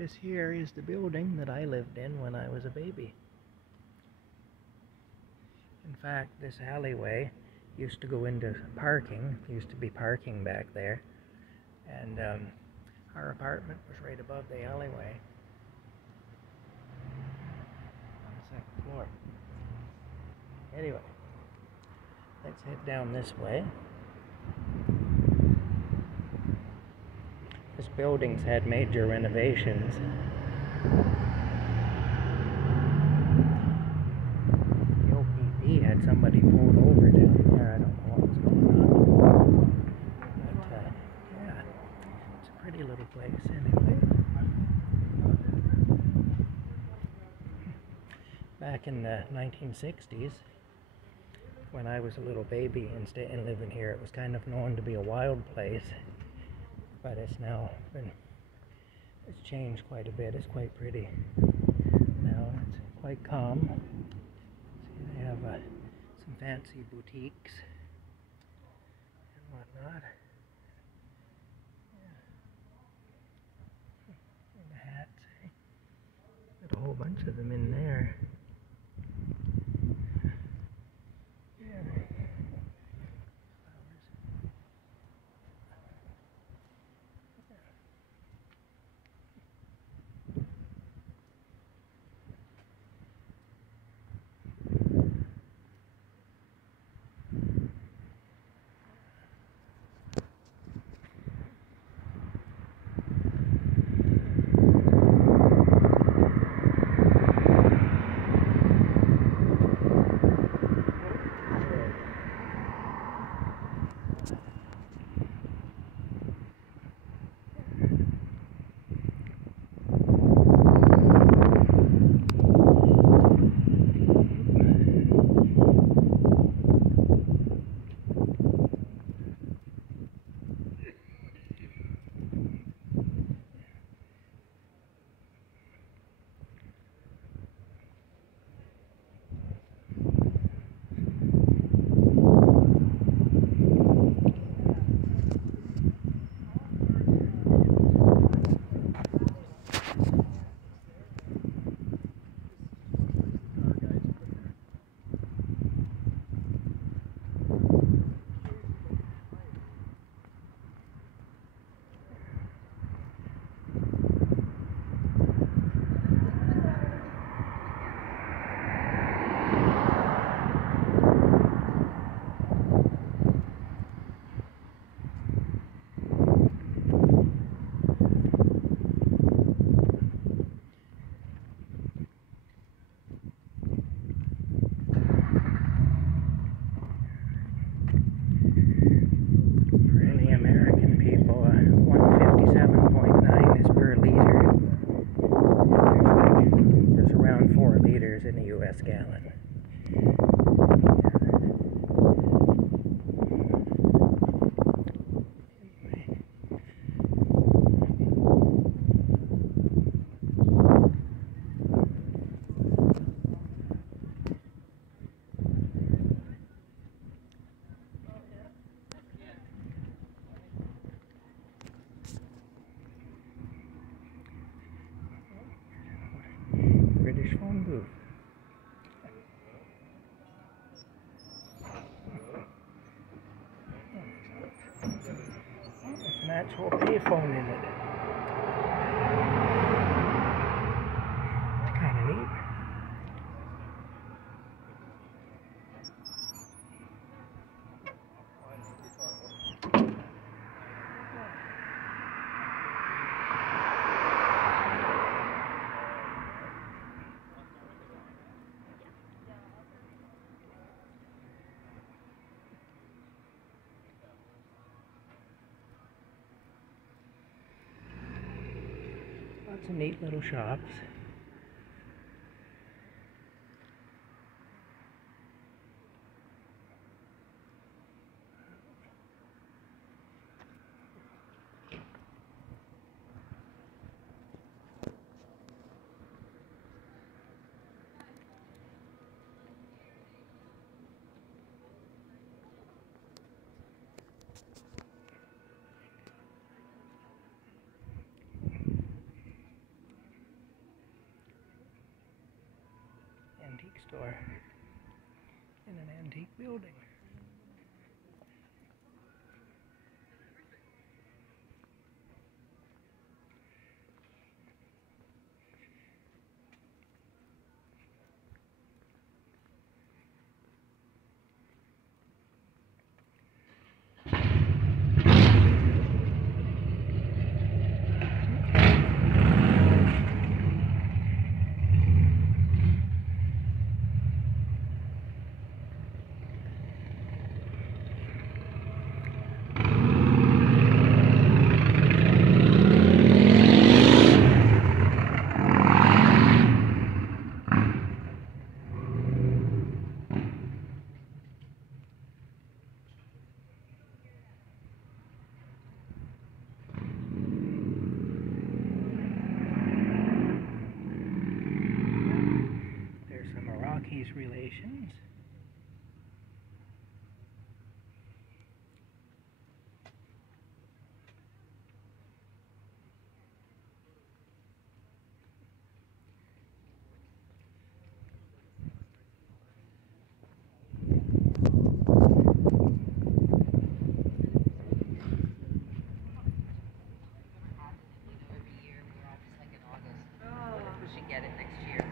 This here is the building that I lived in when I was a baby. In fact, this alleyway used to go into parking. There used to be parking back there. And our apartment was right above the alleyway on the second floor. Anyway, let's head down this way. This building's had major renovations. The OPP had somebody pulled over down there. I don't know what was going on. But yeah, it's a pretty little place anyway. Back in the 1960s, when I was a little baby and living here, it was kind of known to be a wild place. But it's now it's changed quite a bit. It's quite pretty now. It's quite calm. See, they have some fancy boutiques and whatnot. Yeah. And the hats, eh? Got a whole bunch of them in there. In a U.S. gallon. British phone booth. There's an actual payphone in it. Kind of neat. Lots of neat little shops. building. There's some Iraqis relations. Get it next year.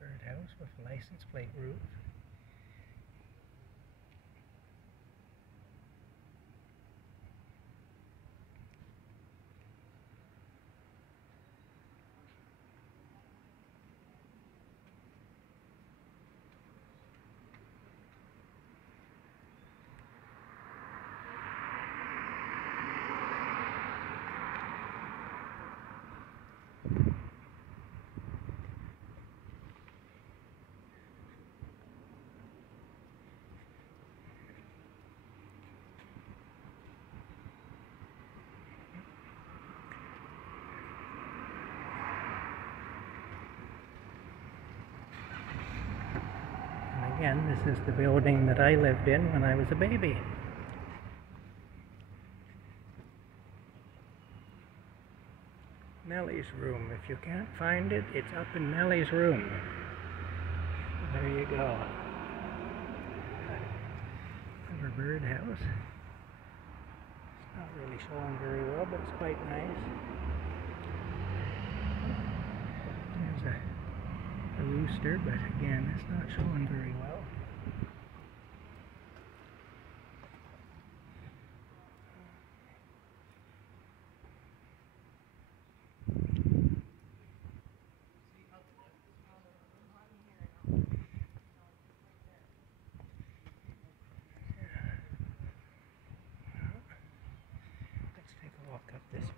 Birdhouse with a license plate roof. Again, this is the building that I lived in when I was a baby. Nellie's room. If you can't find it, it's up in Nellie's room. There you go. Our birdhouse. It's not really showing very well, but it's quite nice. There's a rooster, but again, it's not showing very well. Let's take a walk up this one.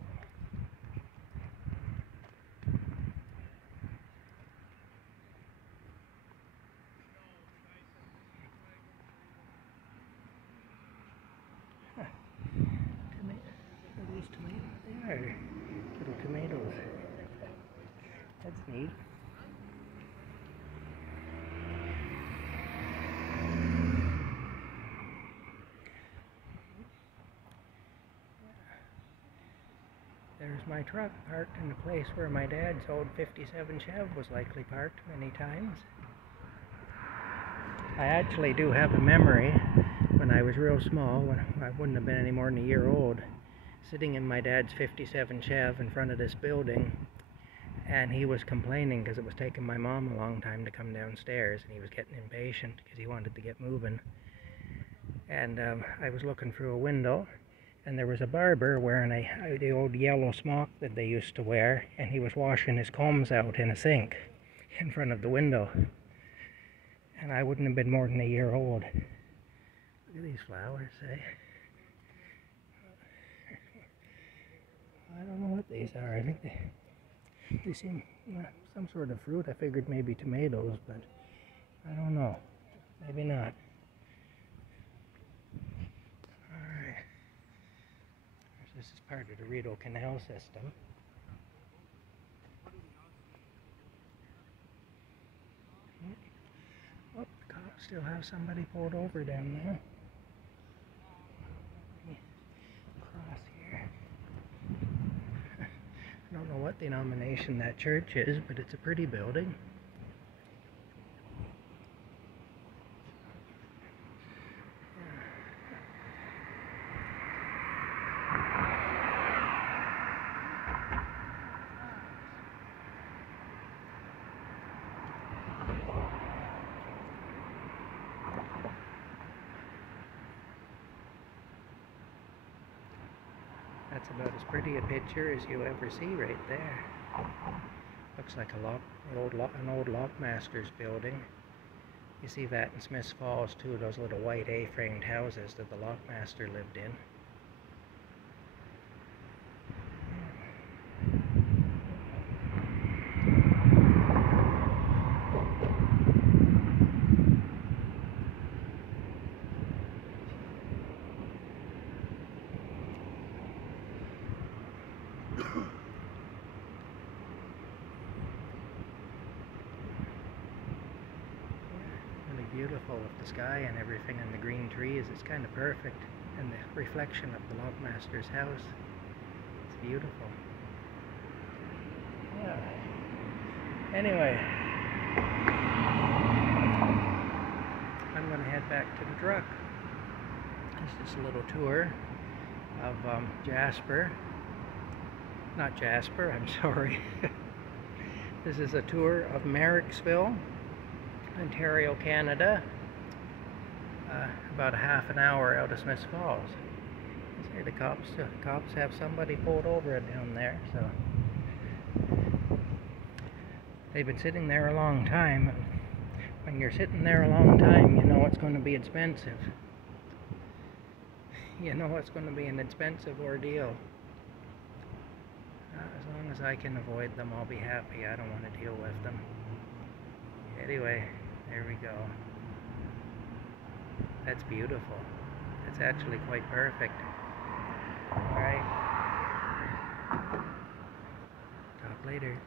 Are these tomatoes? They are little tomatoes. That's neat. There's my truck parked in the place where my dad's old 57 Chev was likely parked many times. I actually do have a memory when I was real small, when I wouldn't have been any more than a year old, sitting in my dad's 57 Chev in front of this building, and he was complaining because it was taking my mom a long time to come downstairs, and he was getting impatient because he wanted to get moving. And I was looking through a window, and there was a barber wearing the old yellow smock that they used to wear, and he was washing his combs out in a sink in front of the window. And I wouldn't have been more than a year old. Look at these flowers, eh? I don't know what these are. I think they seem some sort of fruit. I figured maybe tomatoes, but I don't know. Maybe not. Alright. This is part of the Rideau Canal system. Oh, the cops still have somebody pulled over down there. Cross here. I don't know what denomination that church is, but it's a pretty building. That's about as pretty a picture as you'll ever see right there. Looks like an old lockmaster's building. You see that in Smiths Falls too, those little white A-framed houses that the lockmaster lived in. Really beautiful with the sky and everything and the green trees. It's kind of perfect. And the reflection of the lockmaster's house. It's beautiful. Yeah. Anyway, I'm going to head back to the truck. It's just a little tour of Jasper. Not Jasper, I'm sorry. This is a tour of Merrickville, Ontario, Canada. About a half an hour out of Smiths Falls. See, the cops have somebody pulled over down there, so they've been sitting there a long time. And when you're sitting there a long time, you know it's going to be expensive. You know it's going to be an expensive ordeal. As long as I can avoid them, I'll be happy. I don't want to deal with them. Anyway, there we go. That's beautiful. It's actually quite perfect. Alright. Talk later.